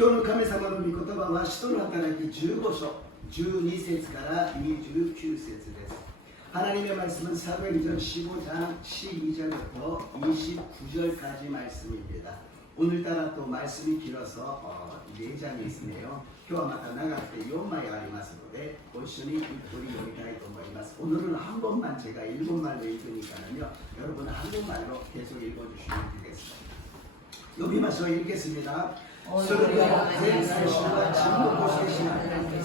今日の神様の御言葉は使徒の働き15章12節から29節です。하나님의 말씀은 사도행전 15장 12절부터 29절까지 말씀입니다. 오늘따라 또 말씀이 길어서 4장이 있으네요. 今日はまた長くて4枚ありますのでご一緒にゆっくり読みたいと思います。오늘은 한 번만 제가 일본말로 읽으니까요. 여러분은 한국말로 계속 읽어주시면 되겠습니다. 여기마저 읽겠습니다. 소리가 제 날씨와 진도 곳이시나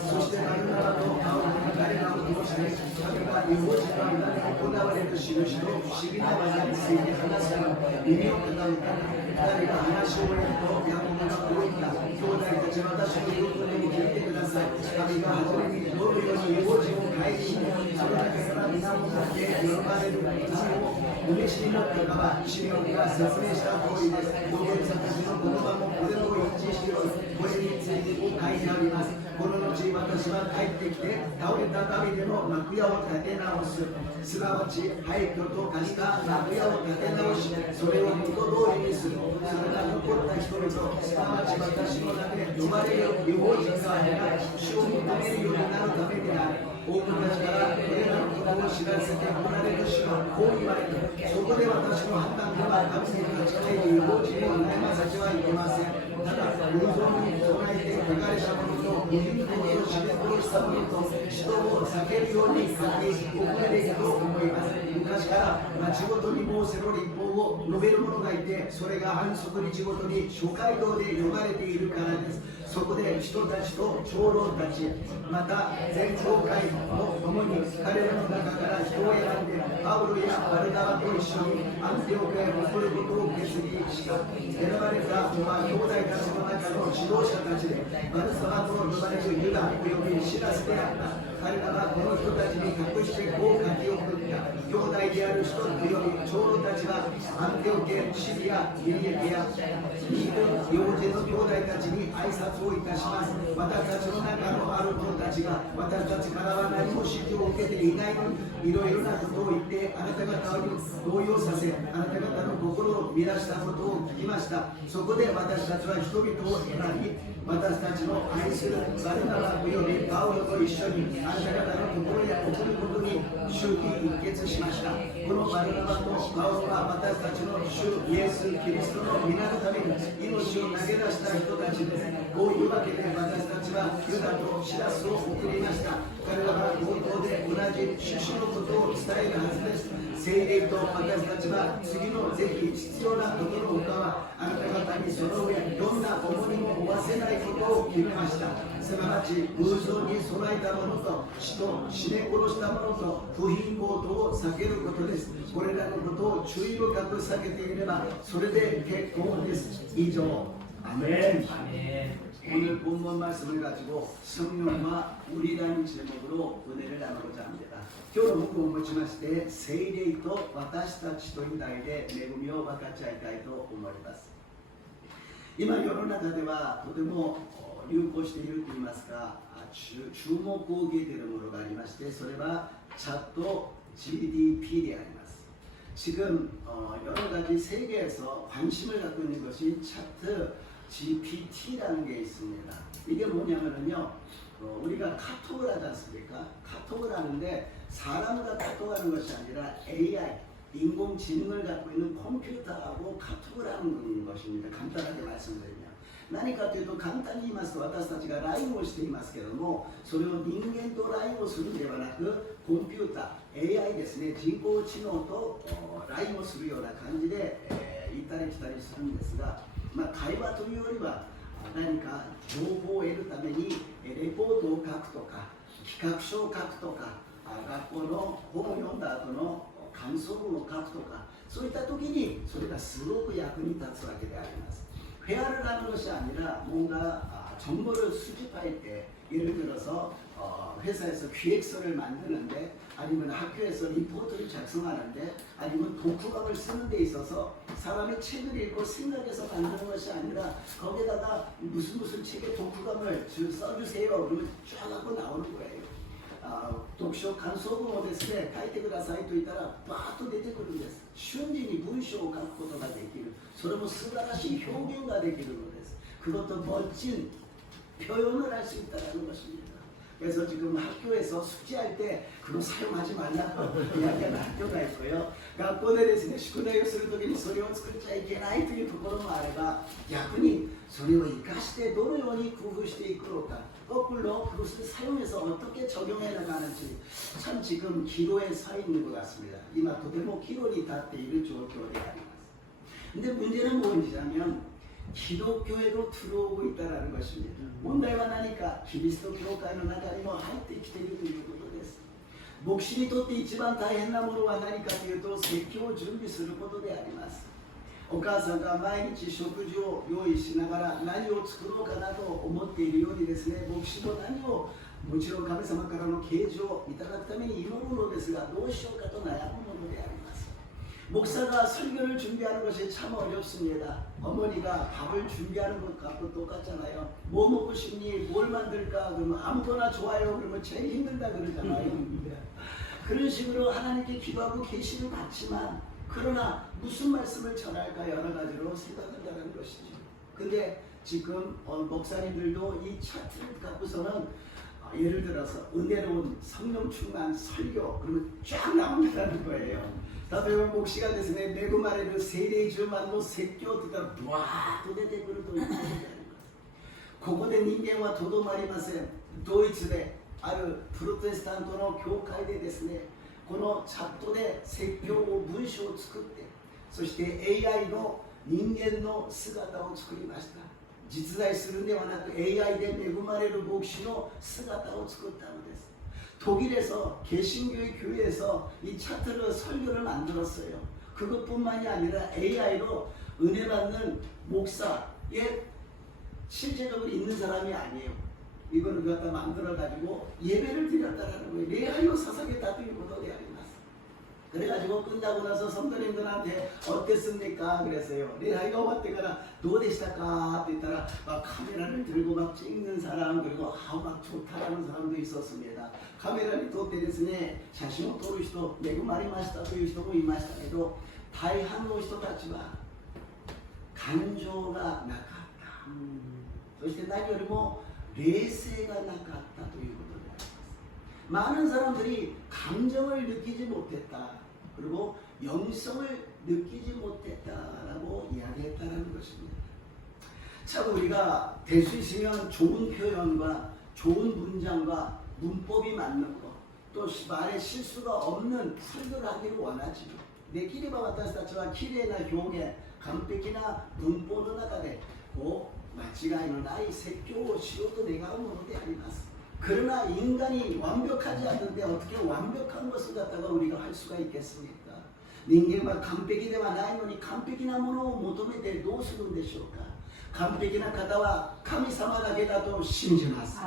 소시대 바르나바도 가오르는 가리나오 곳에 자기가 이곳이라 보다와레도 시루시도 시기나 바자리 세계 하나사람 이미오 가다우다 다리가 하나시오에도 야고마가 보인다 교다이たち私の言うことに聞いてください神が初めにどのように用心を返しその中から皆を立って喜ばれる罪をお召しになったかはシメオンが説明した通りです預言者たちの言葉もこれと一致しておりこれについても書いてありますこの後私は帰ってきて倒れたダビデの幕屋を建て直すすなわち廃墟と化した幕屋を建て直しそれを元通りにするそれが残った人々すなわち私の名で呼ばれる違法人が主を求めるようになるためである多くの人からこれらのことを知らせておられる主はこう言われてそこで私の判断では神に立ち返り違法人を悩まさせはいけませんただ偶像に唱えて書かれたものと無人口と死で殺したものと人を避けるように書き送られると思います昔から町ごとにモーセの立法を述べる者がいてそれが安息日ごとに諸街道で呼ばれているからですそこで人たちと長老たちまた全教会も共に彼らの中から人を選んでパウロやバルナバと一緒にアンテオカへ送ることを決議した選ばれたのは兄弟たちの中の指導者たちでバルサバと呼ばれるユダおよびシラスであった彼らはこの人たちに隠してこう書き送った兄弟である人および長老たちはアンテオケ、シリア、ギリエケやミート幼児の兄弟たちに挨拶をいたします私たちの中のある者たちが私たちからは何も指示を受けていないのにいろいろなことを言ってあなた方を動揺させあなた方の心を乱したことを聞きましたそこで私たちは人々を選び私たちの愛するバルナバおよびパウロと一緒にあなた方のところへ送ることに祝儀一決しましたこのバルナバとパウロは私たちの主イエス・キリストの皆のために命を投げ出した人たちですこういうわけで私たちはユダとシラスを送りました彼らは冒頭で同じ趣旨のことを伝えるはずです聖霊と私たちは次のぜひ必要なことのほかはあなた方にその上どんな重荷も負わせないことを決めましたすなわち偶像に備えたものと死と死ね殺したものと不貧乏とを避けることですこれらのことを注意深く避けていればそれで結構です以上아멘. 오늘 본문 말씀을 가지고 성령과 우리라는 제목으로 은혜를 나누고자 합니다. 今日の僕を持ちまして聖霊と私たちという題で恵みを分かち合いたいと思います今世の中ではとても流行しているといいますか注目を受けているものがありましてそれはチャット GDP であります 지금 여러 가지 세계에서 관심을 갖고 있는 것이 차트 GPT라는 게 있습니다. 이게 뭐냐면요, 우리가 카톡을 하지 않습니까? 카톡을 하는데 사람과 카톡하는 것이 아니라 AI, 인공지능을 갖고 있는 컴퓨터하고 카톡을 하는 것입니다. 간단하게 말씀드리면. 何かというと簡単に言いますと私たちが LINE をしていますけれどもそれを人間と LINE をするのではなくコンピューター AI ですね人工知能と LINE をするような感じで、行ったり来たりするんですが、会話というよりは何か情報を得るためにレポートを書くとか企画書を書くとか学校の本を読んだ後の感想文を書くとかそういった時にそれがすごく役に立つわけであります회화를 하는 것이 아니라 뭔가 정보를 수집할 때 예를 들어서 회사에서 기획서를 만드는데 아니면 학교에서 리포트를 작성하는데 아니면 독후감을 쓰는 데 있어서 사람의 책을 읽고 생각해서 만드는 것이 아니라 거기다가 무슨 책에 독후감을 써주세요 그러면 쫙 하고 나오는 거예요 読書感想文をですね書いてくださいと言ったらバーッと出てくるんです瞬時に文章を書くことができるそれも素晴らしい表現ができるのです 그것도 멋진 표현을 할 수 있다는 것입니다. 그래서 지금 학교에서 숙제할 때 그거 사용하지 말라고 이야기하는 학교가 있고요. 学校でですね、宿題をするときにそれを作っちゃいけないというところもあれば、逆にそれを生かしてどのように工夫していくのか、 거꾸로 그것을 사용해서 어떻게 적용해 나가는지 참 지금 기로에 서 있는 것 같습니다. 이마 도대모 기로니 닿っている状況であります. 근데 문제는 무엇이냐면 기독교에도 들어오고 있다는 것입니다. 문제가 나니까 그리스도 교회の中にも入ってきているということです. 牧師にとって一番大変なものは何かというと説教を準備することであります。お母さんが毎日食事を用意しながら何を作ろうかなと思っているようにですね、牧師も何をもちろん神様からの啓示をいただくために祈るのですが、どうしようかと悩むものであります。 목사가 설교를 준비하는 것이 참 어렵습니다. 어머니가 밥을 준비하는 것과 똑같잖아요. 뭐 먹고 싶니? 뭘 만들까? 그러면 아무거나 좋아요. 그러면 제일 힘들다 그러잖아요. 그런 식으로 하나님께 기도하고 계시를 받지만, 그러나 무슨 말씀을 전할까 여러 가지로 생각한다는 것이죠. 근데 지금 목사님들도 이 차트를 갖고서는 예를 들어서 은혜로운 성령 충만 설교 그러면 쫙 나온다는 거예요. 例えば牧師がですね、恵まれる聖霊充満の説教と言ったらブワーッと出てくるということであります。ここで人間はとどまりません。ドイツであるプロテスタントの教会でですね、このチャットで説教を文章を作って、そして AI の人間の姿を作りました。実在するんではなく AI で恵まれる牧師の姿を作ったのです。 독일에서 개신교의 교회에서 이 차트를 설교를 만들었어요. 그것뿐만이 아니라 AI로 은혜 받는 목사에 실제적으로 있는 사람이 아니에요. 이거를 갖다 만들어 가지고 예배를 드렸다라는 거예요. 레아이로 사사겠다 또 이것도 레아이마스. 그래가지고 끝나고 나서 성도님들한테 어땠습니까? 그랬어요. 레아이가 왔다가라 도대시다까 했더라 막 카메라를 들고 막 찍는 사람, 그리고 막 좋다라는 사람도 있었습니다. 카메라를撮ってですね、写真を撮る人、恵まれましたという人もいましたけど、大半の人たちは感情がなかった。そして何よりも冷静がなかったということであります。 많은 사람들이 감정을 느끼지 못했다. 그리고 영성을 느끼지 못했다라고 이야기했다는 것입니다. 참 우리가 될 수 있으면 좋은 표현과 좋은 문장과 문법이 맞는 것, 또 말에 실수가 없는 설교를 하기를 원하지요. できれば私たちはきれいな表現、完璧な文法の中で間違いのない説教をしようと願うものであります。 그러나 인간이 완벽하지 않는데 어떻게 완벽한 것을 갖다가 우리가 할 수가 있겠습니까? 人間は完璧ではないのに完璧なものを求めてどうするんでしょうか? 完璧な方は神様だけだと信じます。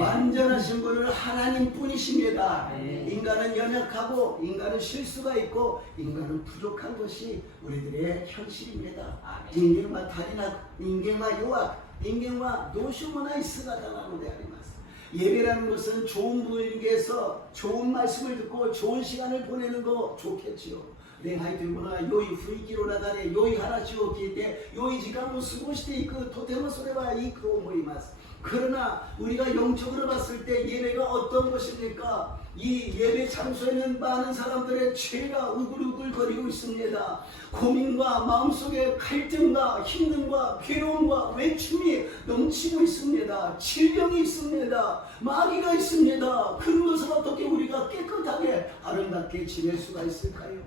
완전하신 분은 하나님뿐이십니다. 인간은 연약하고 인간은 실수가 있고 인간은 부족한 것이 우리들의 현실입니다. 인간과 다리나 인간과 요악, 인간과 노쇼모나이 스가다라는 데あります. 예배라는 것은 좋은 분위기에서 좋은 말씀을 듣고 좋은 시간을 보내는 거 좋겠지요. 礼拝というものは良い雰囲気の中で良い話を聞いて良い時間を過ごしていく、とてもそれはいいと思います。 그러나 우리가 영적으로 봤을 때 예배가 어떤 것입니까? 이 예배 장소에는 많은 사람들의 죄가 우글우글거리고 있습니다. 고민과 마음속에 갈등과 힘듦과 괴로움과 외침이 넘치고 있습니다. 질병이 있습니다. 마귀가 있습니다. 그런 것을 어떻게 우리가 깨끗하게 아름답게 지낼 수가 있을까요?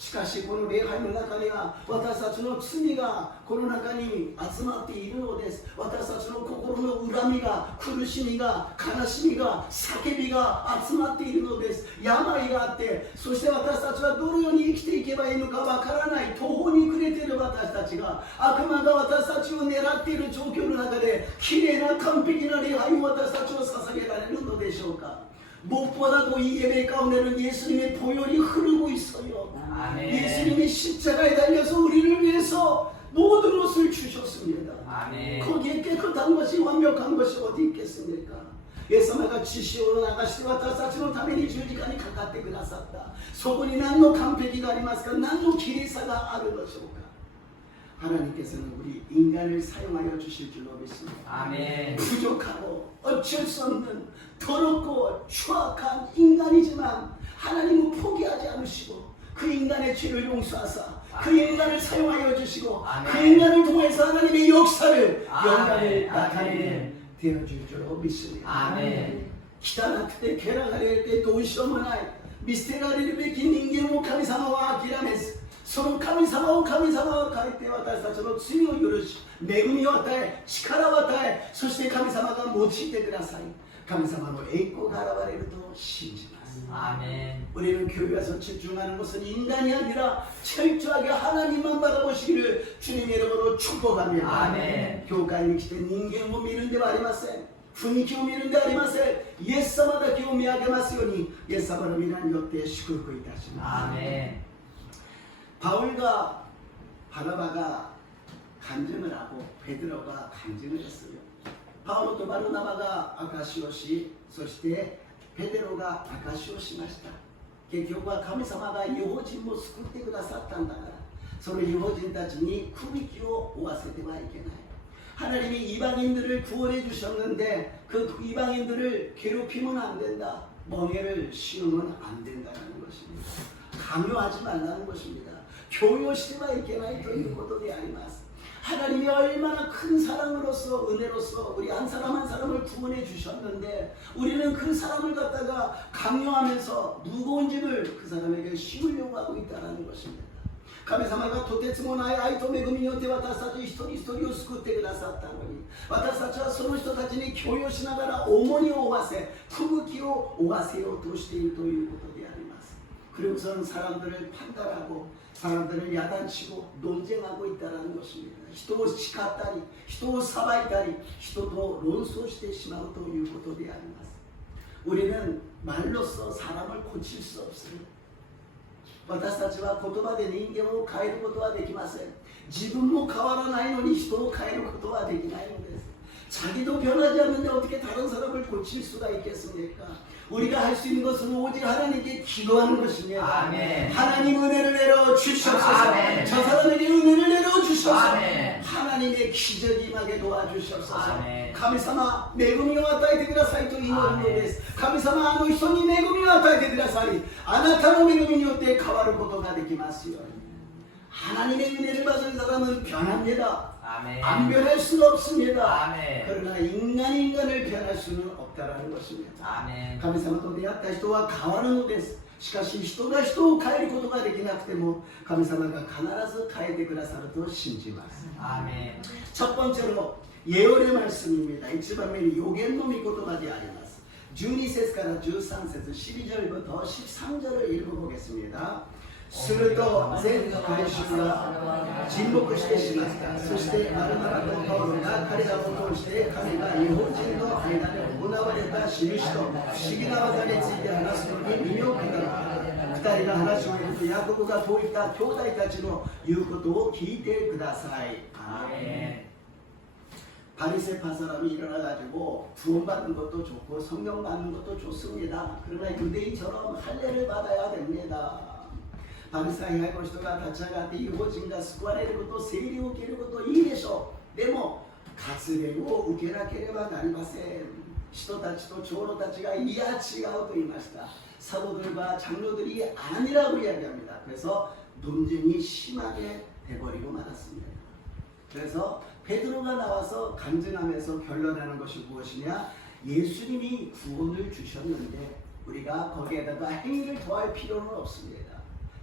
しかしこの礼拝の中には私たちの罪がこの中に集まっているのです。私たちの心の恨みが、苦しみが、悲しみが、叫びが集まっているのです。病があって、そして私たちはどのように生きていけばいいのかわからない、途方に暮れている私たちが、悪魔が私たちを狙っている状況の中で、きれいな完璧な礼拝を私たちは捧げられるのでしょうか。 무엇보다도 이 예배 가운데는 예수님의 보혈이 흐르고 있어요. 아멘. 예수님이 십자가에 달려서 우리를 위해서 모든 것을 주셨습니다. 아멘. 거기에 깨끗한 것이 완벽한 것이 어디 있겠습니까? イエス様が血潮を流して私たちのために十字架にかかってくださった。そこに何の完璧がありますか？何のきれいさがあるのでしょうか？ 하나님께서는 우리 인간을 사용하여 주실 줄로 믿습니다. 아멘. 부족하고 어쩔 수 없는 더럽고 추악한 인간이지만 하나님은 포기하지 않으시고 그 인간의 죄를 용서하사 그 인간을 사용하여 주시고 아멘. 그 인간을 통해서 하나님의 역사를 아멘. 영광을 아멘. 나타내는 되어줄 줄로 믿습니다. 아멘. 汚くて汚れてどうしようもない見捨てられるべき人間を神様は諦めずその神様を神様は変えて私たちの罪を許し恵みを与え力を与えそして神様が用いてください神様の栄光が現れると信じます 아멘. 우리는 교회에서 집중하는 것은 인간이 아니라 철저하게 하나님만 바라보시기를 주님의 이름으로 축복합니다. 아멘. 교회에来て人間を見るんではありません雰囲気を見るんではありませんイエス様だけを見上げますようにイエス様の皆によって祝福いたします 아멘. 바울과 바나바가 간증을 하고 베드로가 간증을 했어요. 바울とバルナバが証しをしそしてペテロが証しをしました結局は神様が異邦人も救ってくださったんだからその異邦人たちに苦役を負わせてはいけない 하나님이 이방인들을 구원해 주셨는데 그 이방인들을 괴롭히면 안 된다. 멍에를 씌우면 안 된다는 것입니다. 강요하지 말라는 것입니다. 교요시대와 있게나이ということであります. 하나님이 얼마나 큰 사랑으로서 은혜로서 우리 한 사람 한 사람을 구원해 주셨는데 우리는 그 사람을 갖다가 강요하면서 무거운 짐을 그 사람에게 씌우려고 하고 있다는 것입니다. 神様がとてつもない愛と恵みによって私たち一人一人を救ってくださったのに私たちはその人たちに強要しながら重荷を負わせ吹雪を負わせようとしているということであります 그리고서는 사람들을 판단하고 사람들을 야단치고 논쟁하고 있다는 것입니다 人を叱ったり人を裁いたり人と論争してしまうということであります 우리는 말로써 사람을 고칠 수 없어요 私たちは言葉で人間を変えることはできません自分も変わらないのに人を変えることはできないのです 자기도 변하지 않는데 어떻게 다른 사람을 고칠 수가 있겠습니까? 우리가 할 수 있는 것은 오직 하나님께 기도하는 것입니다. 아멘. 하나님 은혜를 내려 주시옵소서. 아멘. 저 사람에게 은혜를 내려 주시옵소서. 아멘. 하나님의 기적이 임하게 도와주시옵소서. 아멘. 神様、恵みを与えてくださいと祈るのです。神様、あの人に恵みを与えてください。あなたの恵みによって変わることができますように。 하나님의 은혜를 받은 사람은 변합니다. 아멘. 안 변할 수는 없습니다. 아멘. 그러나 인간이 인간을 변할 수는 없다라는 것입니다. 아멘. 神様と出会った人は変わるのです。しかし人が人を変えることができなくても神様が必ず変えてくださると信じます. 아멘. 첫 번째로 예언의 말씀입니다. 一番目に予言の御言葉であります. 12節から13節 12절부터 13절을 읽어보겠습니다. すると全会衆が沈黙してしまった。そしてバルナバとパウロが彼らを通して神が日本人の間で行われた印と不思議な技について話すのに耳を傾けた。二人の話を得るとヤコブがこういった兄弟たちの言うことを聞いてください. 아멘. 바리새파 사람이 일어나가지고 구원받는 것도 좋고 성령 받는 것도 좋습니다. 그러나 유대인처럼 할례를 받아야 됩니다. パリサイ派の人が立ち上がって異邦人が救われること、洗礼を受けることいいでしょう。でも割礼を受けなければなりません。人たちと長老たちがいや違うと言いました。 사도들과 장로들이 아니라고 이야기합니다. 그래서 논쟁이 심하게 돼버리고 말았습니다. 그래서 베드로가 나와서 간증하면서 결론하는 것이 무엇이냐? 예수님이 구원을 주셨는데 우리가 거기에다가 행위를 더할 필요는 없습니다.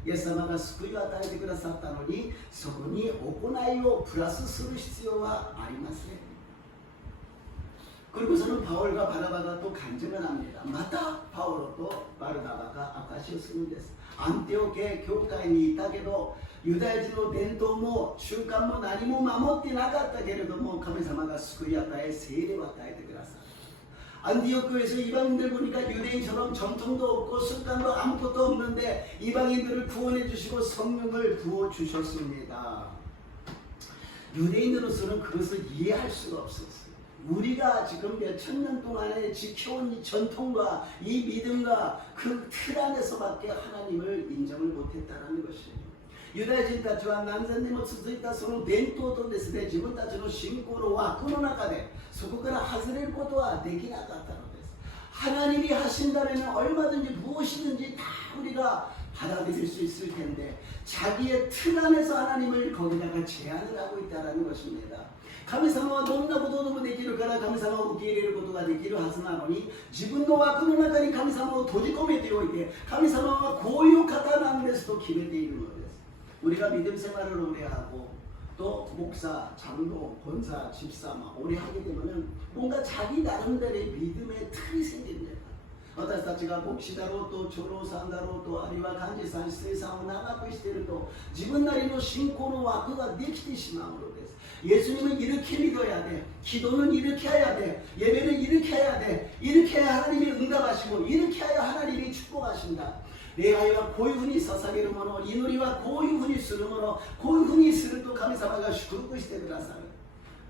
イエス様が救いを与えてくださったのにそこに行いをプラスする必要はありません. 그리고서는 바울과 바나바가 또 간증을 합니다. 마다 바울도 바르나바가証しをするんです. 안티오케 교회에 있다게도 유다인의伝統も習慣も何も守ってなかったけれども神様が救い与え聖霊を与えてください. 안디옥 교회에서 이방인들 보니까 유대인처럼 전통도 없고 습관도 아무것도 없는데 이방인들을 구원해 주시고 성령을 부어 주셨습니다. 유대인으로서는 그것을 이해할 수가 없었어요. 우리가 지금 몇천 년 동안에 지켜온 이 전통과 이 믿음과 그 틀 안에서밖에 하나님을 인정을 못했다는 것이에요. ユダヤ人たちは何千年も続いたその伝統とですね、自分たちの信仰の枠の中でそこから外れることはできなかったのです。 하나님이 하신다면 얼마든지 무엇이든지 다 우리가 받아들일 수 있을 텐데 자기의 틀 안에서 하나님을 거기다가 제한을 하고 있다는 것입니다. 神様はどんなことでもできるから神様を受け入れることができるはずなのに、自分の枠の中に神様を閉じ込めておいて、神様はこういう方なんですと決めているのです。 우리가 믿음 생활을 오래 하고 또 목사, 장로, 권사, 집사 오래 하게 되면은 뭔가 자기 나름대로의 믿음의 틀이 생깁니다. 私たちが牧師だろうと長老さんだろうとあるいは幹事さん、司祭さんを長くしていると自分なりの信仰の枠ができてしまうのです。 예수님은 이렇게 믿어야 돼. 기도는 이렇게 해야 돼. 예배는 이렇게 해야 돼. 이렇게 해야 하나님이 응답하시고 이렇게 해야 하나님이 축복하신다. 礼拝はこういうふうに捧げるもの、祈りはこういうふうにするもの、こういうふうにすると神様が祝福してくださる。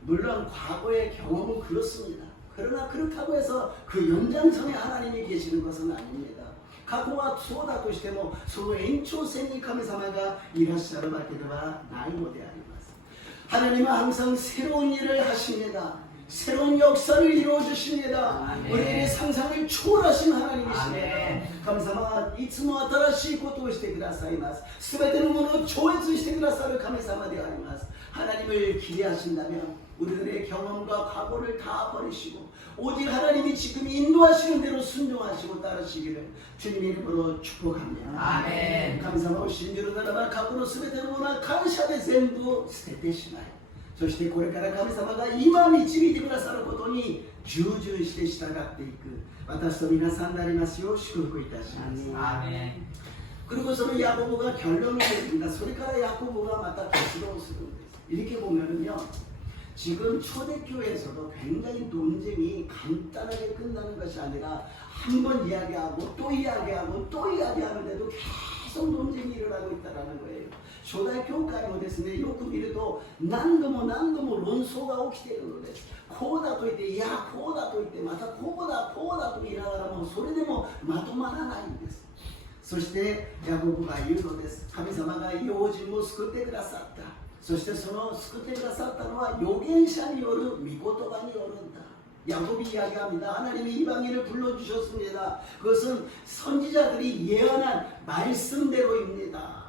물론 과거의 경험은 그렇습니다. 그러나 그렇다고 해서 그 연장선에 하나님이 계시는 것은 아닙니다. 過去はそうだとしてもその延長線に神様がいらっしゃるわけではないのであります。 하나님은 항상 새로운 일을 하십니다. 새로운 역사를 이루어 주십니다. 우리의 상상을 초월하신 하나님이십니다. 감사합니다. いつも新しいことをしてくださいます。すべてのものを超越してくださる神様であります。 하나님을 기대하신다면 우리들의 경험과 과거를 다 버리시고 오직 하나님이 지금 인도하시는 대로 순종하시고 따르시기를 주님의 이름으로 축복합니다. 아멘. 감사하고 신주로 나라바 각으로 스베테는 모나 감사의 전부 捨ててしまいそしてこれから神様が今導いてくださることに従順して従っていく私と皆さんになりますよう祝福いたします。アーメン。 그리고 저는 야고보가 결론을 내립니다. それから 야고보가 마다 결론을 쓰는데 이렇게 보면은요 지금 초대교회에서도 굉장히 논쟁이 간단하게 끝나는 것이 아니라 한 번 이야기하고 또 이야기하고 또 이야기하는데도 계속 논쟁이 일어나고 있다는 거예요. 初代教会もですねよく見ると何度も論争が起きているのです。こうだと言っていやこうだと言ってまたこうだと言いながらもそれでもまとまらないんです。 そしてヤコブが言うのです。神様が用心を救ってくださった。そしてその救ってくださったのは預言者による御言葉によるんだ。 야곱이 이야기합니다. 하나님이 이방인을 불러주셨습니다. 그것은 선지자들이 예언한 말씀대로입니다.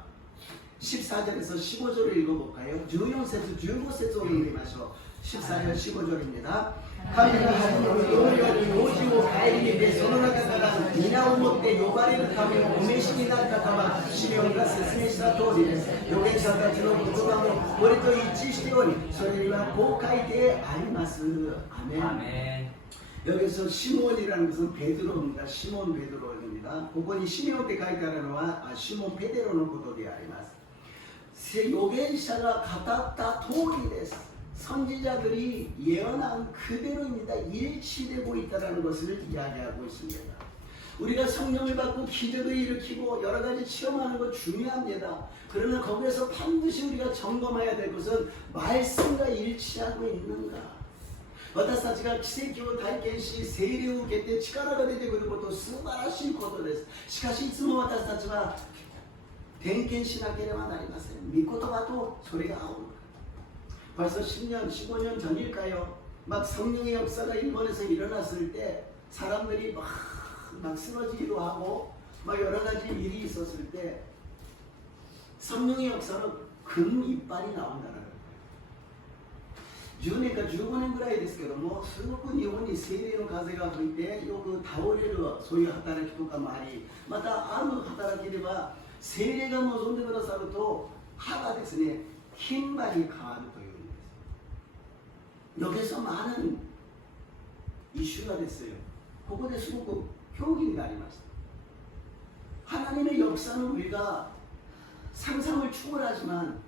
14절에서 15절을 읽어볼까요? 14節, 15節を読みましょう. 14절 15절입니다. 神が初めの同僚に用事を顧みてその中から皆をもって呼ばれるためお召しになったかはシメオンが説明した通りです。預言者たちの言葉もこれと一致しておりそれにはこう書いてあります。アメン。 아멘. 여기서 시몬이라는 것은 베드로입니다. 시몬 베드로입니다. ここにシメオンって書いてあるのはシモンペテロのことであります。預言者が語った通りです。 선지자들이 예언한 그대로입니다. 일치되고 있다는 것을 이야기하고 있습니다. 우리가 성령을 받고 기적을 일으키고 여러 가지 체험하는 것 중요합니다. 그러나 거기에서 반드시 우리가 점검해야 될 것은 말씀과 일치하고 있는가. 私たちが奇跡を体験し聖霊を受けて力が出てくること素晴らしいことです。しかしいつも私たちは点検しなければなりません。御言葉とそれが合う。 벌써 10년, 15년 전일까요? 막 성령의 역사가 일본에서 일어났을 때 사람들이 막 쓰러지기도 하고 막 여러 가지 일이 있었을 때 성령의 역사는 금 이빨이 나온다는 거예요. 10年か15年ぐらいですけどもすごく日本に聖霊の風が吹いてよく倒れるそういう働きとかもありまたある働きでは聖霊が望んでくださると歯がですね金歯に変わるという 여기서 많은 이슈가 됐어요. 그곳에 수고 표기가 나리마시다. 하나님의 역사는 우리가 상상을 초월하지만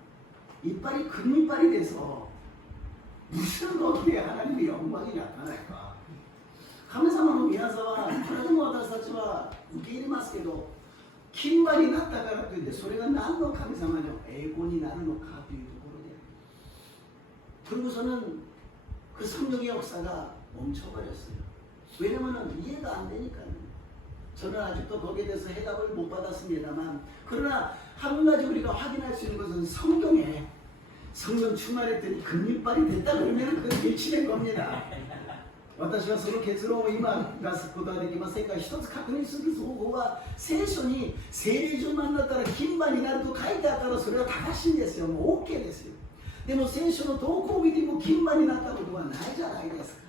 이빨이 금이빨이 돼서 무슨 어떻게 하나님의 영광이 나타날까? 神様の宮沢はこれでも私たちは受け入れますけど金歯になったからといってそれが何の神様の栄光になるのかというところで그리고서는 그 성령의 역사가 멈춰버렸어요. 왜냐면 이해가 안 되니까요. 저는 아직도 거기에 대해서 해답을 못 받았습니다만 그러나 한 가지 우리가 확인할 수 있는 것은 성경에 성령 충만했더니 금리빨이 됐다 그러면 그건 일치된 겁니다. 私はその結論を今出すことができませんが、一つ確認する方法は聖書に聖霊充満になったら金馬になると書いてあったらそれは正しいんですよ。もう OK ですよ。でも聖書のどこを見ても金馬になったことはないじゃないですか。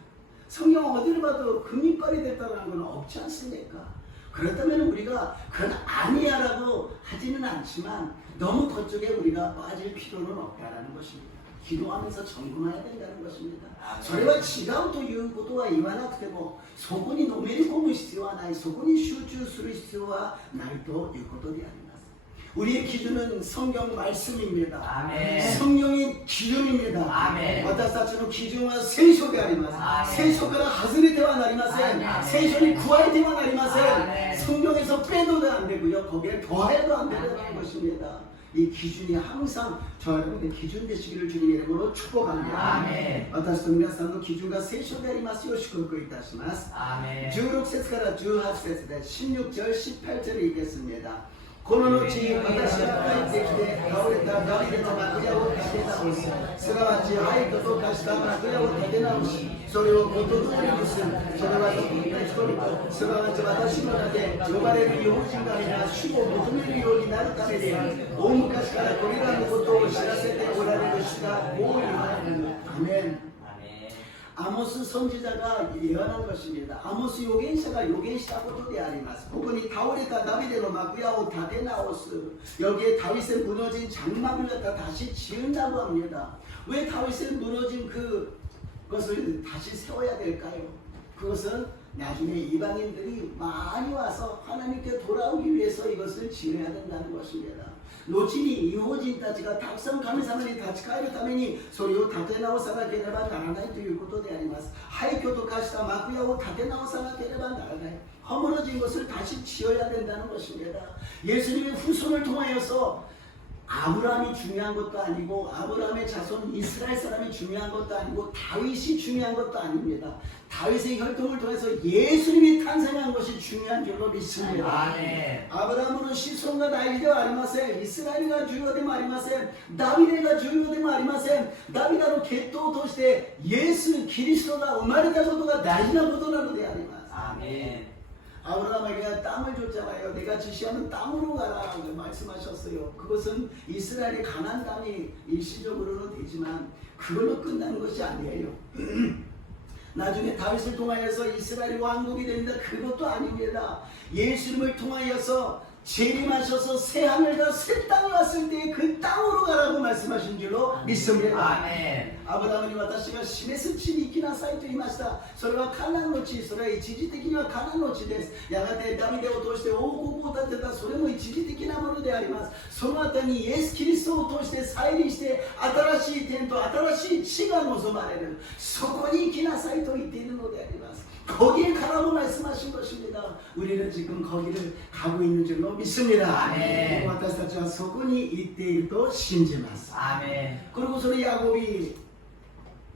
성경 어디를 봐도 금이빨이 됐다는 건 없지 않습니까? 그렇다면 우리가 그건 아니야라고 하지는 않지만 너무 그쪽에 우리가 빠질 필요는 없다라는 것입니다. 기도하면서 점검해야 된다는 것입니다. それは違うということは言わなくてもそこにのめり込む必要はない、そこに集中する必要はないということであります。 우리의 기준은 성경 말씀입니다. 아멘. 성령의 기준입니다. 아멘. 私たちの基準は聖書であります。聖書から外れてはなりません。聖書に加えてはなりません。 성경에서 빼도도 안 되고요. 거기에 더해도 안 되는 것입니다. 이 기준이 항상 저 여러분의 기준 되시기를 주님의 이름으로 축복합니다. 私と皆さんの基準が聖書でありますよう祝福いたします。 16節から18節で 16절 18절을 읽겠습니다. この後、私は帰ってきて倒れたダビデの幕屋を建て直す。すなわち廃墟と化した幕屋を建て直し、それを元通りにする。それは残った人々、すなわち私の名で呼ばれる用心神が主を求めるようになるためである。大昔からこれらのことを知らせておられる主がこう言われる。アメン。 아모스 선지자가 예언한 것입니다. 아모스預言者が 預言したことであります. ここに倒れたダビデの幕屋を建て直す. 여기에 다윗의 무너진 장막을 갖다 다시 지은다고 합니다. 왜 다윗의 무너진 그것을 다시 세워야 될까요? 그것은 나중에 이방인들이 많이 와서 하나님께 돌아오기 위해서 이것을 지어야 된다는 것입니다. 後に異邦人たちがたくさん神様に立ち返るためにそれを建て直さなければならないということであります。廃墟と化した幕屋を建て直さなければならない。 허물어진 것을 다시 지어야 된다는 것입니다. 예수님의 후손을 통하여서 아브라함이 중요한 것도 아니고 아브라함의 자손 이스라엘 사람이 중요한 것도 아니고 다윗이 중요한 것도 아닙니다. 다윗의 혈통을 통해서 예수님이 탄생한 것이 중요한 줄로 믿습니다. 아멘. 아브라함은 시손과 다윗이ありません。 이스라엘이 주요でもありません。 다윗이 주요でもありません。 다윗의血統を通してイエス・キリストが生まれたことが大事なことなのであります。 아멘. 아브라함에게 땅을 줬잖아요. 내가 지시하는 땅으로 가라고 말씀하셨어요. 그것은 이스라엘의 가나안 땅이 일시적으로는 되지만 그걸로 끝나는 것이 아니에요. 나중에 다윗을 통하여서 이스라엘이 왕국이 됩니다. 그것도 아닙니다. 예수님을 통하여서 재림하셔서 새 하늘과 새 땅이 왔을 때 그 땅으로 가라고 말씀하신 줄로 믿습니다. 아멘. 아브라함이 私が示す地に行きなさいと言いました。それはカナンの地、それは一時的にはカナンの地です。やがてダビデを通して王国を建てた、それも一時的なものであります。その後にイエス・キリストを通して再臨して新しい天と新しい地が望まれる。そこに行きなさいと言っているのであります。 거기에 가라고 말씀하신 것입니다. 우리는 지금 거기를 가고 있는 줄로 믿습니다. 아멘. 私たちはそこに行っていると信じます. 아멘. 그리고서 야곱이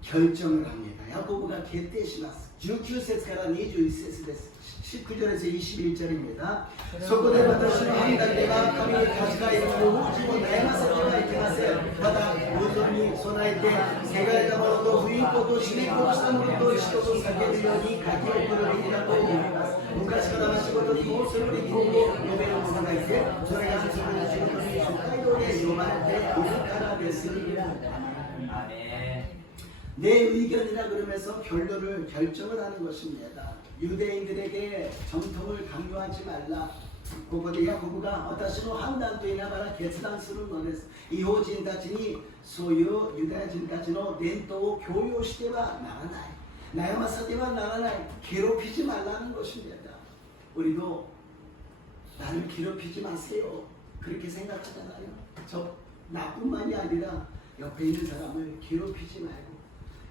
결정을 합니다. 야곱가決定します. 19節から 21節です. 19절에서 21절입니다. そこで私の判断では神に立ち返りご法人を悩ませてはいけません。また望みに備えて汚れたものと不意子と死に殺したものと人と避けるように書き送るべきだと思います。昔からの仕事にこうするべきを述べる者がいて、それが自分の仕事に諸街道で読まれているからです。 내 의견이라 그러면서 결정을 하는 것입니다. 유대인들에게 정통을 강요하지 말라. ここでヤコブが私の判断と言いながら決断するのです。異邦人たちにそういうユダヤ人たちの伝統を強要してはならない。悩ませてはならない。괴롭히지 말라는 것입니다. 우리도 나를 괴롭히지 마세요. 그렇게 생각하잖아요. 저 나뿐만이 아니라 옆에 있는 사람을 괴롭히지 말고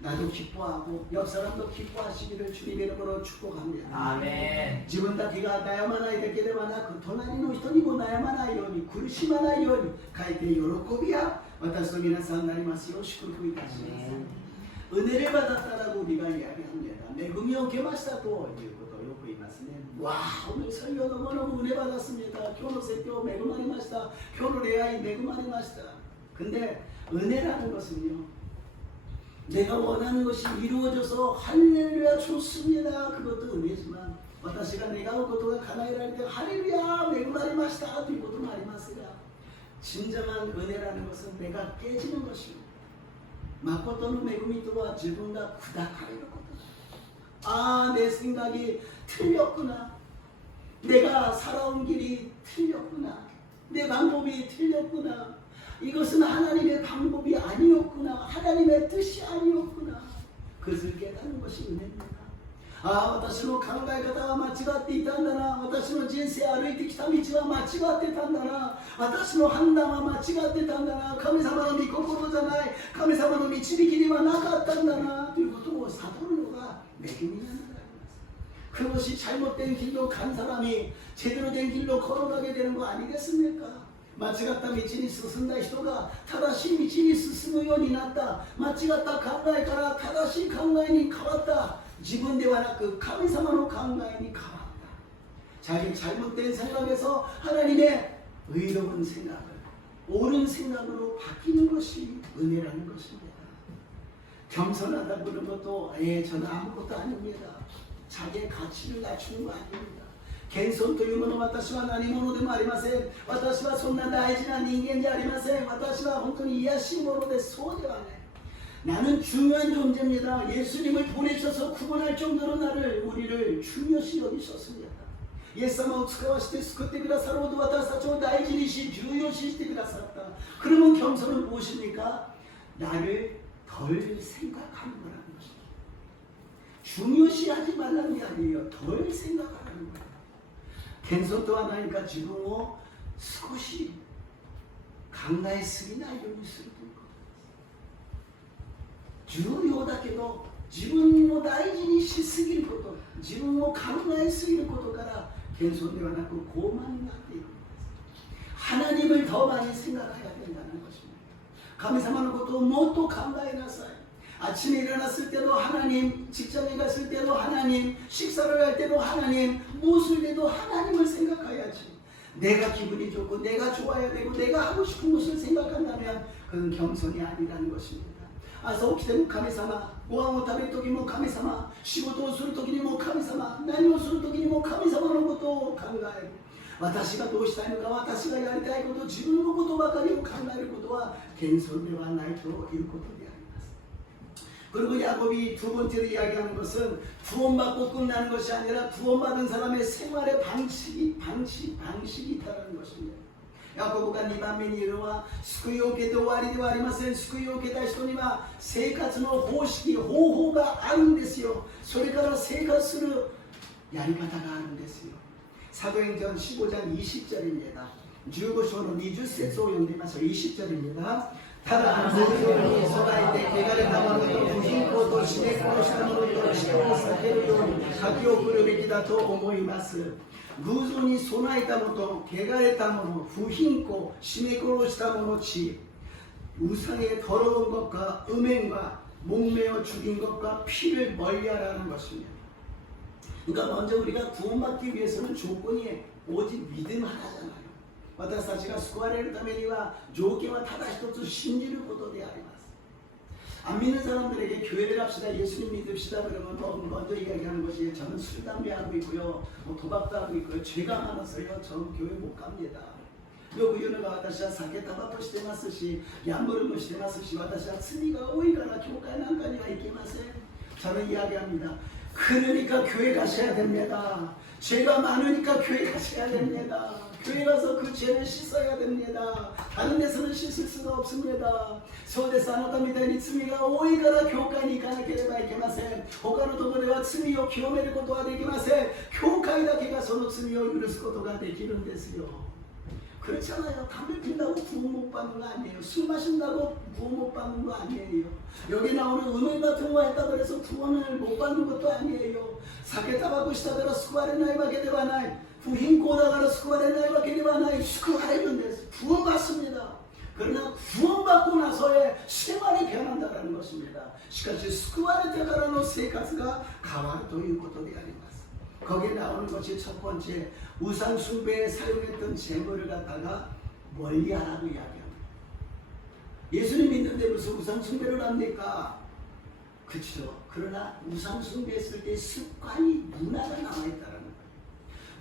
나도 기뻐하고 옆 사람도 기뻐하시기를 주님의 이름으로 축복합니다. 아멘. 自分だけが悩まないだけではなく隣の人にも悩まないように苦しまないように書いて喜びや私と皆さんになりますよう祝福いたします。 은혜를 받았다라고 우리가 이야기합니다. 恵みを受けましたということをよく言いますね。わあ、오늘 설교 너무너무 은혜 받았습니다. 今日の説教恵まれました. 今日の礼拝恵まれました. 근데 은혜라는 것은요, 내가 원하는 것이 이루어져서 할렐루야 좋습니다. 그것도 은혜지만 私が願うことが叶えられてハレルヤ恵まれましたということもありますが、 진정한 은혜라는 것은 내가 깨지는 것이고 마코토의恵みとは自分が砕かれることだ. 아, 내 생각이 틀렸구나. 내가 살아온 길이 틀렸구나. 내 방법이 틀렸구나. 이것은 하나님의 방법이 아니었구나. 하나님의 뜻이 아니었구나. 그것을 깨닫는 것이 은혜입니다. ああ、私の考え方は間違っていたんだな。私の人生歩いてきた道は間違ってたんだな。私の判断は間違ってたんだな。神様の御心じゃない。神様の導きではなかったんだな。ということを悟るのが恵みなのであります。 그것이 잘못된 길로 간 사람이 제대로 된 길로 걸어가게 되는 거 아니겠습니까? 間違った道に進んだ人が正しい道に進むようになった。間違った考えから正しい考えに変わった。 自分ではなく神様の考えに変わった。 자기 잘못된 생각에서 하나님의 의로운 생각을 옳은 생각으로 바뀌는 것이 은혜라는 것입니다. 겸손하다 그런 것도 저는 아무것도 아닙니다. 자기의 가치를 낮추는 거 아닙니다. 謙遜というものは私は何者でもありません。私はそんな大事な人間じゃありません。私は本当に癒しいものです。そうではない。 나는 중요한 존재입니다. 예수님을 보내셔서 구원할 정도로 우리를 중요시 여기셨습니다. イエス様を使わして救ってくださるほど私たちを大事にし重要視してくださった. 그러면 겸손은 무엇입니까? 나를 덜 생각하는 거라는 것입니다. 중요시하지 말라는 게 아니에요. 덜 생각하는 거예요. 謙遜とは何か自分を少し考えすぎないようにするということ。 重要だけど自分を大事にしすぎること、自分を考えすぎることから謙遜ではなく傲慢になっているんです。 하나님을 더 많이 생각해야 된다는 것입니다. 神様のことをもっと考えなさい。 아침에 일어났을 때도 하나님, 직장에 갔을 때도 하나님, 식사를 할 때도 하나님, 무엇을 해도 하나님을 생각해야지. 내가 기분이 좋고 내가 좋아야 되고 내가 하고 싶은 것을 생각한다면 그건 겸손이 아니라는 것입니다. 朝起きても神様、ご飯を食べるときも神様、仕事をするときにも神様、何をするときにも神様のことを考える。私がどうしたいのか、私がやりたいこと、自分のことばかりを考えることは謙遜ではないということであります。 그리고 야곱이 두 번째로 이야기하는 것은 구원받고 끝나는 것이 아니라 구원받은 사람의 생활의 방식이 있다는 것입니다. ヤコブが2番目に言うのは救いを受けて終わりではありません。救いを受けた人には生活の方式、方法があるんですよ。それから生活するやり方があるんですよ。サド행전 15장 20절입니다. 15章の20節を読んでみましょう。20절입니다. ただ無病に備えて汚れた者と不貧困と死ね殺した者と死を避けるように書き送るべきだと思います。 偶像に備えたもの、汚れたもの、不貧困、絞め殺した者치 우상의 더러운 것과 음행과 목매어 죽인 것과 피를 멀리하라는 것입니다. 그러니까 먼저 우리가 구원받기 위해서는 조건이 오직 믿음 하나잖아요. 私たちが救われるためには条件はただ一つ信じることであります。 안 믿는 사람들에게 교회를 합시다, 예수님 믿읍시다 그러면 먼저 이야기하는 것이 저는 술, 담배 하고 있고요, 도박도 하고 있고요, 죄가 많아서요, 저는 교회 못 갑니다. よく言うのが私は酒タバコしてますし、ギャンブルもしてますし、私は罪が多いから教会なんかには行けません。 저는 이야기합니다. 그러니까 교회 가셔야 됩니다. 죄가 많으니까 교회 가셔야 됩니다. 교회 가서 그 죄를 씻어야 됩니다. 다른 데서는 씻을 수가 없습니다. そうです。あなたみたいに罪が多いから教会に行かなければいけません。他のところでは罪を清めることはできません。教会だけがその罪を許すことができるんですよ。 그렇잖아요. 담배 핀다고 구원 못 받는 거 아니에요. 술 마신다고 구원 못 받는 거 아니에요. 여기 나오는 음악 같은 거 했다고 해서 구원을 못 받는 것도 아니에요. 사케 타바코したから救われないわけではない。不貧困だから救われないわけではない。救われるんです。 구원받습니다. 그러나 구원받고 나서의 생활이 변한다는 것입니다. しかし救われてからの生活が変わるということであります。 거기에 나오는 것이 첫 번째, 우상 숭배에 사용했던 재물을 갖다가 멀리하라고 이야기합니다. 예수님 믿는데 무슨 우상 숭배를 합니까? 그렇죠. 그러나 우상 숭배했을 때 습관이 문화가 남아있다는 거예요.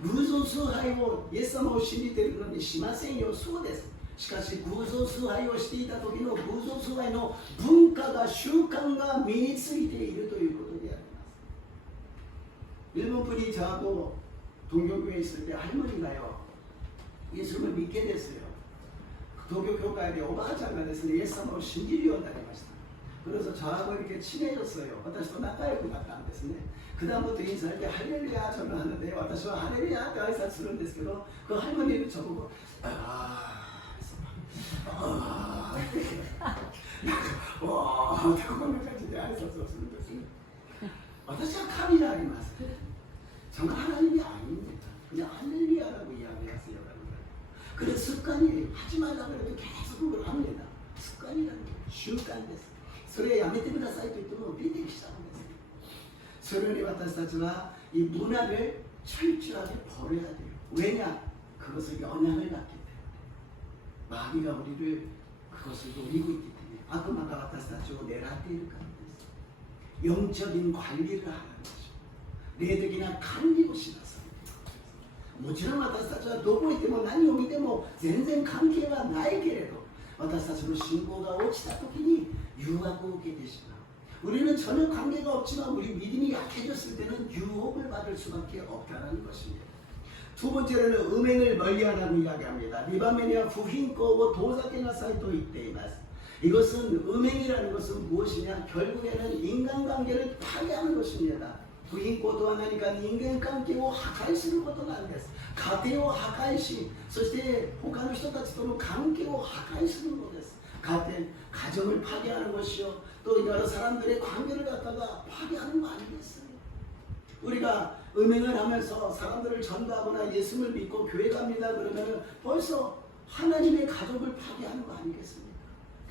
偶像崇拝をイエス様を信じているのにしませんよ、そうです。しかし偶像崇拝をしていた時の偶像崇拝の文化が習慣が身についているということであります。 일본 분이 저하고 동교교회에 있을 때 할머니가요 예수님을 믿게 됐어요. 도교교회에 오바하자가 돼서 예수님을 신지려 다니마시다. 그래서 저하고 이렇게 친해졌어요. 私と仲良くなったんですね。 그 다음부터 인사할 때 할렐루야 저는 하는데 私は 할렐루야って挨拶するんですけど 그 할머니는 저보고こんな感じで挨拶をするんですね。 私は神であります。 정말 하나님이 아닙니다. 그냥 할렐루야라고 이야기하세요. 그래서 습관이 하지 말라고 해도 계속 그걸 합니다. 습관이라는 게習慣です。それやめてくださいと言っても出てきちゃうんです。それに私たちは이 문화를 철저하게 버려야 돼요. 왜냐? 그것을 영향을 받기 때문에. 마귀가 우리를 그것을 노리고 있기 때문에. 악마가 私たちを狙っているからです。 영적인 관리를 하는 거죠. 霊的な管理をしなさい。もちろん私たちはどこ行っても何を見ても全然関係はないけれど私たちの信仰が落ちた時に誘惑を受けてしまう。 우리는 전혀 관계가 없지만 우리 믿음이 약해졌을 때는 유혹을 받을 수밖에 없다는 것입니다. 두 번째로는 음행을 멀리하라고 이야기합니다. 리바메니아 부힌코고 도자케나 사이토 이때이마스. 이것은 음행이라는 것은 무엇이냐? 결국에는 인간관계를 파괴하는 것입니다. 부인고도 하나니까 인간관계를 破壊することなんです。家庭を破壊し、そして他の人たちとの関係を破壊するのです。 가정을 파괴하는 것이요, 또 여러 사람들의 관계를 갖다가 파괴하는 거 아니겠어요? 우리가 음행을 하면서 사람들을 전도하거나 예수를 믿고 교회 갑니다 그러면 벌써 하나님의 가족을 파괴하는 거 아니겠습니까?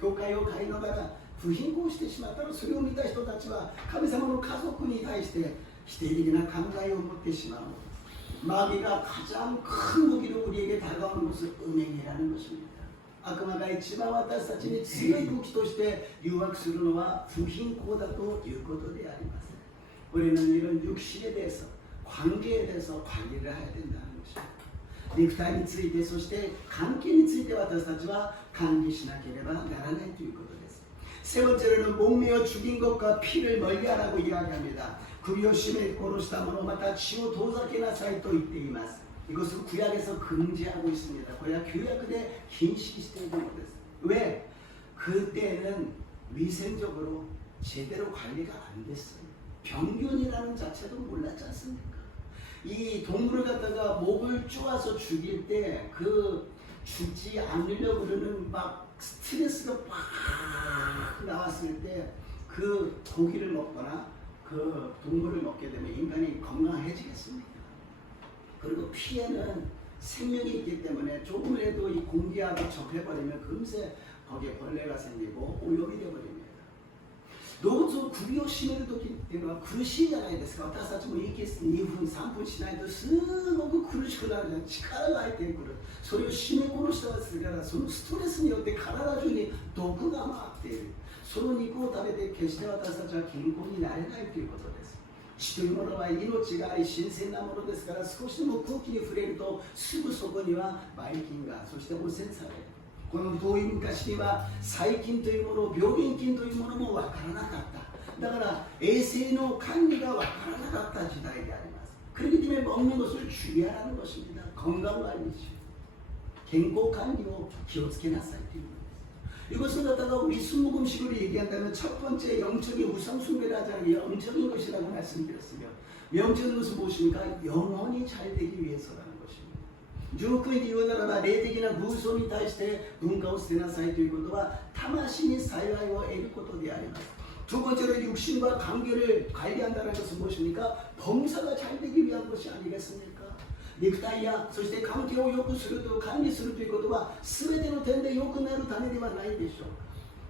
교회에 가는 나라가 不貧困してしまったらそれを見た人たちは神様の家族に対して否定的な考えを持ってしまう。 마귀가 가장 큰 무기로 우리에게 다가오는 것은 음행이라는 것입니다. 악마가 있지만 私たちに強い武器として誘惑するのは不貧困だということであります。 우리는 이런 육신에 대해서 관계에 대해서 관리를 해야 된다는 것입니다. 넥타이에 ついてそして関係について私たちは管理しなければならないということです。 세 번째로는 목매어 죽인 것과 피를 멀리하라고 이야기합니다. 구비오 심에殺した者また血を遠ざけなさいと言っています。 이것을 구약에서 금지하고 있습니다. 구약 규약에禁止しているのです. 왜? 그때는 위생적으로 제대로 관리가 안 됐어요. 병균이라는 자체도 몰랐지 않습니까? 이 동물을 갖다가 목을 쪼아서 죽일 때 그 죽지 않으려고 그러는 막 스트레스가 팍 나왔을 때 그 고기를 먹거나 그 동물을 먹게 되면 인간이 건강해지겠습니까? 그리고 피에는 생명이 있기 때문에 조금이라도 이 공기하고 접해버리면 금세 거기에 벌레가 생기고 오염이 되어버립니다. 動物を首を絞める時っていうのは苦しいじゃないですか。私たちも息2分3分しないとすごく苦しくなるじゃん。力が入ってくる。それを絞め殺したりするからそのストレスによって体中に毒が回っている。その肉を食べて決して私たちは健康になれないということです。血というものは命があり新鮮なものですから少しでも空気に触れるとすぐそこにはばい菌がそして汚染される。 この遠い昔には細菌というもの、病原菌というものもわからなかった。だから衛生の管理がわからなかった時代であります。 그렇기 때문에 먹는 것을 주의하라는 것입니다. 건강관리죠.健康管理を気をつけなさいということです。 이것을 갖다가 우리 순무금식으로 얘기한다면 첫 번째 영적인 우상숭배를 하지 않으면 영적인 것이라고 말씀드렸으며 영적인 것은 무엇입니까? 영혼이 잘 되기 위해서라는 것입니다. 19位で言うならば霊的な偶像に対して文化を捨てなさいということは魂に幸いを得ることであります。 두 번째로 육신과 관계를 관리한다는 것은 무엇입니까? 범사가 잘 되기 위한 것이 아니겠습니까? 넥타이야, そして 관계를 良くすると管理するということは全ての点で良くなるためではないでしょうか。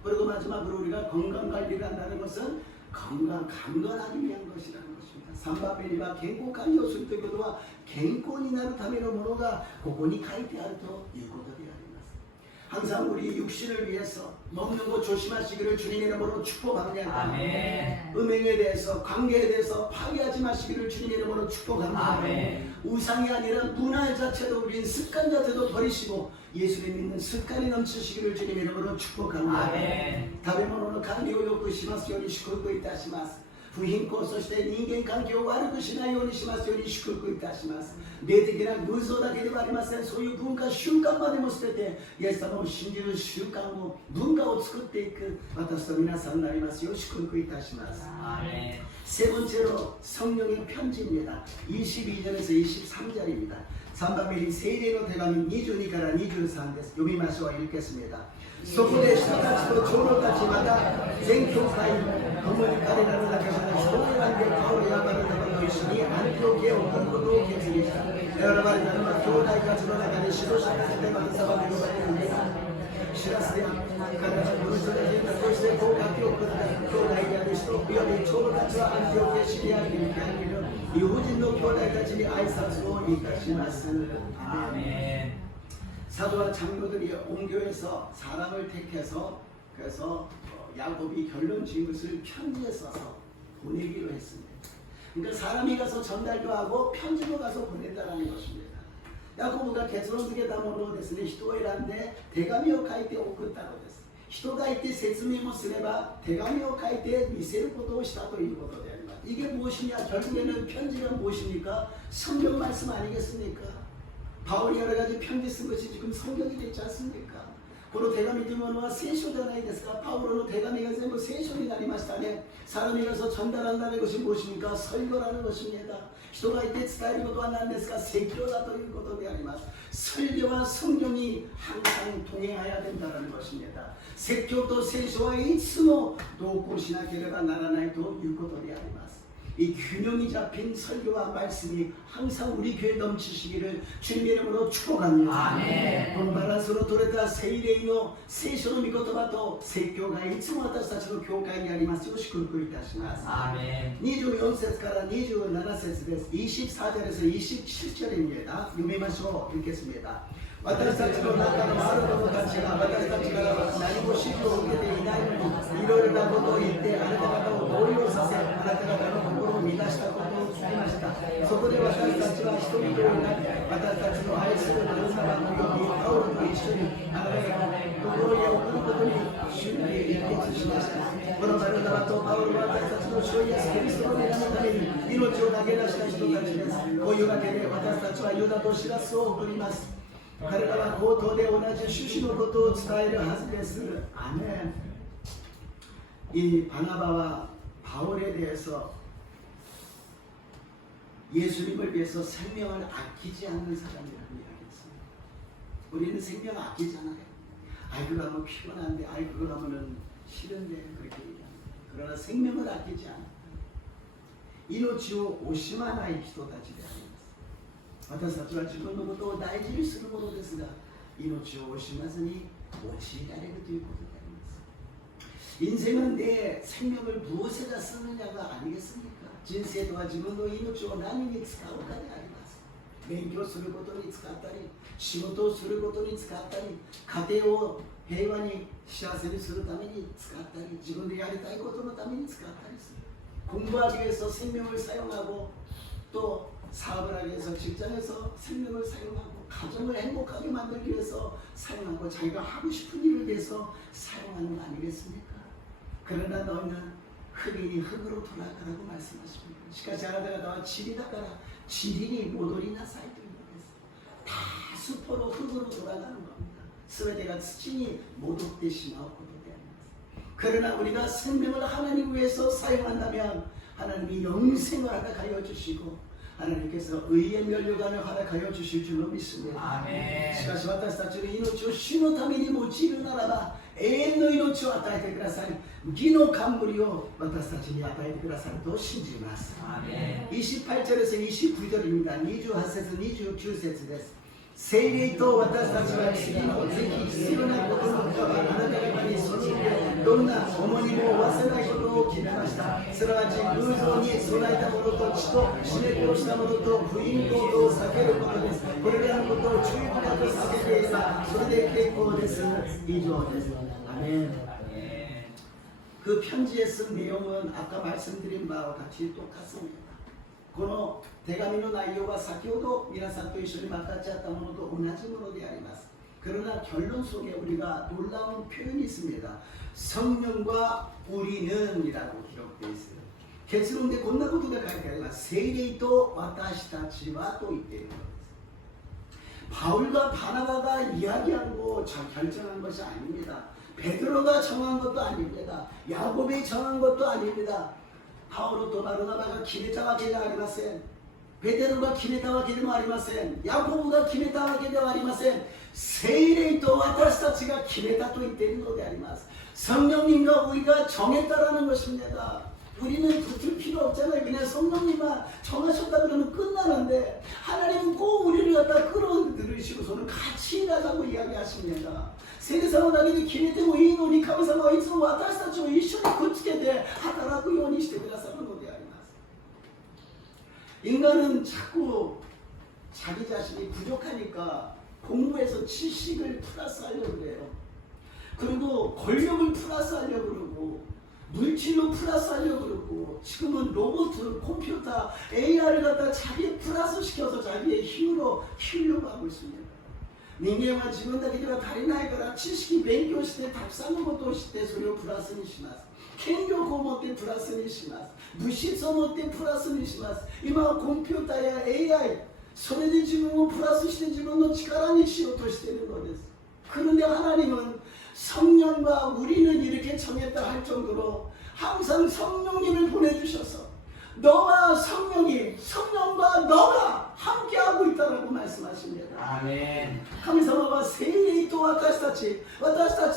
그리고 마지막으로 우리가 건강 관리를 한다는 것은 강건하기 위한 것이라는 것입니다. 3番目には健康管理をするということは健康になるためのものがここに書いてあるということであります。 항상 우리 육신을 위해서 먹는 거 조심하시기를 주님의 이름으로 축복합니다. 아멘. 음행에 대해서 관계에 대해서 파괴하지 마시기를 주님의 이름으로 축복합니다. 아멘. 우상이 아니라 문화 자체도 우린 습관 자체도 버리시고 예수를 믿는 습관이 넘치시기를 주님의 이름으로 축복합니다. 아멘. 食べ物の管理をよくしますように祝福いたします。不貧困そして人間関係を悪くしないようにしますように祝福いたします。霊的な偶像だけではありません。そういう文化習慣までも捨ててイエス様を信じる習慣を文化を作っていく私と皆さんになりますよう祝福いたします。 아멘. 세 번째로 성령의 편지입니다. 22절에서 23절입니다. 3番目に聖霊の手紙22から23です。読みましょう。읽겠습니다. そこで人たちと長老たちまた全教会共に彼らの中から人を選んでパウロやバルナバと一緒にアンティオケを送ることを決意した。選ばれたのは兄弟たちの中で指導者たちでバルサバと呼ばれるんです。知らせて彼らはこの人たちがこうしてこう書き送った兄弟である人および長老たちはアンティオケシリアに向かい日本人の兄弟たちに挨拶をいたします。 아멘. 사도와 장로들이 온 교회에서 사람을 택해서 그래서 야곱이 결론 지은 것을 편지에 써서 보내기로 했습니다. 그러니까 사람이 가서 전달도 하고 편지로 가서 보낸다는 것입니다. 야고보가結論付けたものをですね、人を選んで手紙を書いて送ったのです。人がいて説明もすれば手紙を書いて見せることをしたということであります。 이게 무엇이냐? 결국에는 편지가 무엇입니까? 성경 말씀 아니겠습니까? 바울이 여러 가지 편지 쓴 것이 지금 성경이 되지 않습니까? この手紙というものは聖書ではないですか? 바울의手紙が全部聖書になりましたね. 사람이 가서 전달한다는 것이 무엇입니까? 설교라는 것입니다. 人がいて伝えることは何ですか?説教だということであります. 설교와 성경이 항상 동행해야 된다는 것입니다. 説教と聖書はいつも同行しなければならないということであります. 이 균형이 잡힌 설교와 말씀이 항상 우리 교회에 넘치시기를 주님의 이름으로 축복합니다. 아멘. 본바란스로 돌아다 세일의の聖書の御言葉と説教がいつも私たちの教会にありますよう祝福いたします。 아멘. 24節から27節です。24절에서 27절입니다.読みましょう。 읽겠습니다. 私たちの中のある者たちが私たちから何も指示を受けていないのにいろいろなことを言ってあなた方を動揺させあなた方の心を乱したことを聞きました。そこで私たちは人々をなり私たちの愛するバルナバと呼びパウロと一緒にあなた方のところへ送ることに主に一決しました。このバルナバとパウロは私たちの主イエスキリストの皆のために命を投げ出した人たちです。こういうわけで私たちはユダとシラスを送ります。 彼らは口頭で同じ趣旨のことを伝えるはずです。アメン。이 바나바와 바울에 대해서 예수님을 위해서 생명을 아끼지 않는 사람이라고 이야기했습니다. 우리는 생명 아끼잖아요. 아이 그거 하면 피곤한데, 아이 그거 하면은 싫은데 그렇게 얘기합니다. 그러나 생명을 아끼지 않아. 命を惜しまない人たちであります。 私たちは自分のことを大事にするものですが命を惜しまずに用いられるということであります。 인생은 내 생명을 무엇에다 쓰느냐가 아니겠습니까? 人生とは自分の命を何に使うかであります。 勉強することに使ったり仕事をすることに使ったり家庭を平和に幸せにするために使ったり自分でやりたいことのために使ったりする 공부하기 위해서 생명을 사용하고 또 사업을 하기 위해서 직장에서 생명을 사용하고 가정을 행복하게 만들기 위해서 사용하고 자기가 하고 싶은 일을 위해서 사용하는 거 아니겠습니까? 그러나 너희는 흙이니 흙으로 돌아가라고 말씀하십니다. しかしあなた方は塵だから塵に戻りなさいというのです。다 수포로 흙으로 돌아가는 겁니다. 全てが土に戻ってしまうことであります。 그러나 우리가 생명을 하나님 위해서 사용한다면 하나님이 영생을 허락하여 주시고 하나님께서 의의 멸류관을 허락하여 주실 줄로 믿습니다. 아멘. しかし私たちの命を主のために用いるならば永遠の命を与えてください。義の冠を私たちに与えてくださると信じます。 아멘. 28절에서 29절입니다. 28節29節です。聖霊と私たちは次のぜひ必要なことの他はあなた方にその上どんな重荷も負わせないことを決めました。すなわち偶像に備えたものと血と締め殺したものと不淫行とを避けることです。これらのことを注意深く避けていればそれで結構です。以上です。アメン。 그 편지에 쓴 내용은 아까 말씀드린 바와 같이 똑같습니다. この手紙の内容は先ほど皆さんと一緒に分かっちゃったものと同じものであります. 그러나 결론 속에 우리가 놀라운 표현이 있습니다. 성령과 우리는 이라고 기록되어 있어요. 결론에こんなことが書いてあります. 聖霊と私たちはと言っているのです. 바울과 바나바가 이야기하고 결정한 것이 아닙니다. 베드로가 정한 것도 아닙니다. 야곱이 정한 것도 아닙니다. 바울로 또 바르나바가決めたわけではありません. 베드로가 決めたわけでもありません. 야곱가 決めたわけではありません. 聖霊と私たちが決めたと言っているのであります. 성령님과 우리가 정했다라는 것입니다. 우리는 붙을 필요 없잖아요. 그냥 성령님만 정하셨다 그러면 끝나는데 하나님은 꼭 우리를 갖다 끌어들이시고서는 같이 일하자고 이야기하십니다. 세례사만 하게決めてもいいのに神様はいつも私たちを一緒にくっつけて働くようにしてくださるのであります. 인간은 자꾸 자기 자신이 부족하니까 공부해서 지식을 플러스하려고 그래요. 그리고 권력을 플러스하려고 그러고 물질로 플러스하려고 그러고 지금은 로봇, 컴퓨터, AI를 갖다 자기에 플러스 시켜서 자기의 힘으로 키우려고 하고 있습니다. 人間は自分だけでは足りないから知識勉強してたくさんのことを知ってそれをプラスにします。権力を持ってプラスにします。物質を持ってプラスにします。今はコンピューターや AI それで自分をプラスして自分の力にしようとしているのです。 그런데 하나님은 성령과 우리는 이렇게 정했다 할 정도로 항상 성령님을 보내주셔서 너와 성령이 성령과 너가 함께하고 있다라고 말씀하십니다. 아멘. 神様は聖霊と私たち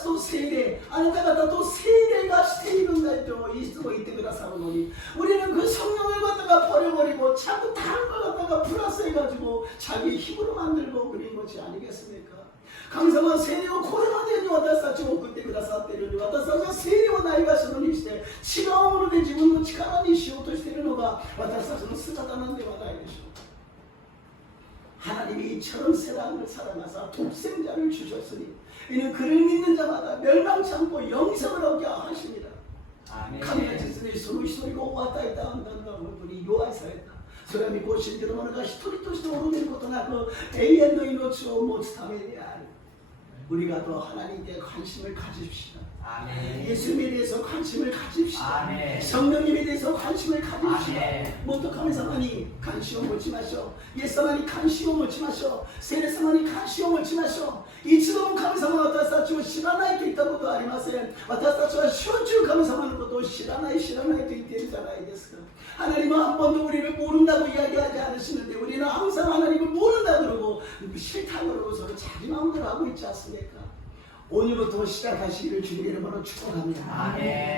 と聖霊あなた方と聖霊がしているんだといつも言ってくださるのに 우리는 그 성령을 갖다가 버려버리고 자꾸 다른 걸 갖다가 플러스해가지고 자기 힘으로 만들고 그린 것이 아니겠습니까? 神様は聖霊をこれまでに私たちを送ってくださっているのに私たちは聖霊をないがしろにして違うもので自分の力にしようとしているのが私たちの姿なんではないでしょうか. 하나님이 이처럼 세상을 사랑하사 독생자를 주셨으니 이는 그를 믿는 자마다 멸망치 않고 영생을 얻게 하십니다. 神が実にその一人をお与えたんだのは本当に弱いされた。それは御子を信じる者が一人として滅びることなく永遠の命を持つためである. 우리가 더 하나님께 관심을 가집시다. 예수님에 대해서 관심을 가집시다. 성령님에 대해서 관심을 가집시다. 모두 감사하니 관심を持ちましょう. 예수님이 관심を持ちましょう. 세례사만이 관심を持ちましょう. 一度も神様は私たちを知らないと言ったことはありません. 私たちはしょっちゅう神様のことを知らないと言っているじゃないですか. 하나님은 한 번도 우리를 모른다고 이야기하지 않으시는데 우리는 항상 하나님을 모른다 그러고 싫다 그러고 서로 자기 마음대로 하고 있지 않습니까? 오늘부터 시작하시기를 주님의 이름으로 축복합니다.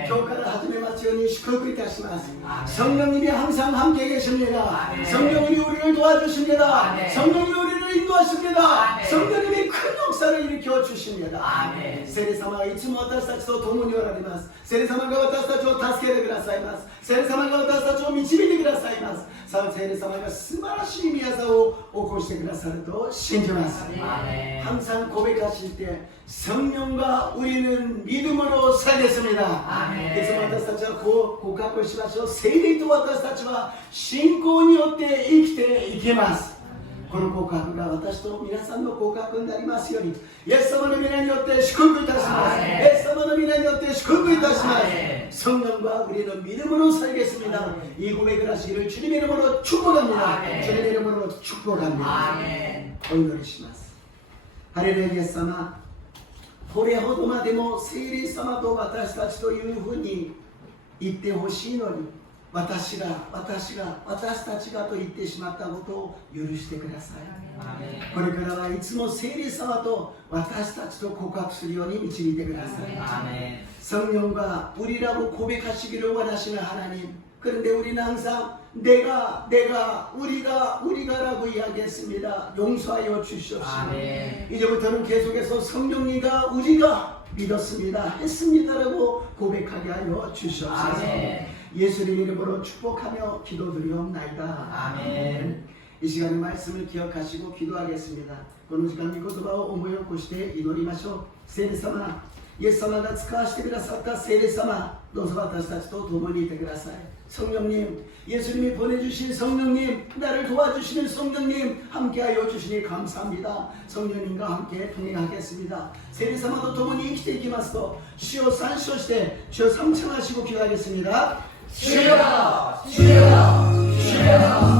교회를 하지메 마치오니 시크크이타시마스. 성령님이 항상 함께 계십니다. 성령님이 우리를 도와주십니다. 성령님이 우리를 인도하십니다. 성령님이 큰 역사를 일으켜 주십니다. 세례사마가いつも私たちと共におられます。聖霊様が私たちを助けてくださいます。聖霊様が私たちを導いてくださいます。さあ聖霊様が素晴らしい御業を起こしてくださると信じます。 항상 고백하실 때 성령과 우리는 믿음으로 살겠습니다. 그래서 私たちは告白しましょう。聖霊と私たちは信仰によって生きていけます。 この告白が私と皆さんの告白になりますようにイエス様の皆によって祝福いたします。イエス様の皆によって祝福いたします。 성령과 우리는 믿음으로 살겠습니다. 이 고백을 하시기를 주님의 이름으로 축복합니다. 주님의 이름으로 축복합니다.お祈りします。 ハレルヤイエス様、これほどまでも聖霊様と私たちというふうに言ってほしいのに私たちがと言ってしまったことを許してください。これからはいつも聖霊様と私たちと告白するように導いてください。 성령과 우리라고 고백하시기를 원하시는 하나님, 그런데 우리는 항상 내가, 우리가라고 이야기했습니다. 용서하여 주시옵시고 아멘. 이제부터는 계속해서 성령님과 우리가 믿었습니다, 했습니다라고 고백하게 하여 주시옵소서. 아멘. 예수님 이름으로 축복하며 기도드리옵나이다. 아멘. 이 시간의 말씀을 기억하시고 기도하겠습니다. この時間に言葉を思い起こして祈りましょう。聖霊様、イエス様が使わせてくださった聖霊様、どうぞ私たちと共にいてください。 성령님, 예수님이 보내주신 성령님, 나를 도와주시는 성령님, 함께하여 주시니 감사합니다. 성령님과 함께 동행하겠습니다. 세례사마도共に生きていきますと主を参照して主を삼창하시고 기도하겠습니다. 주여, 주여, 주여.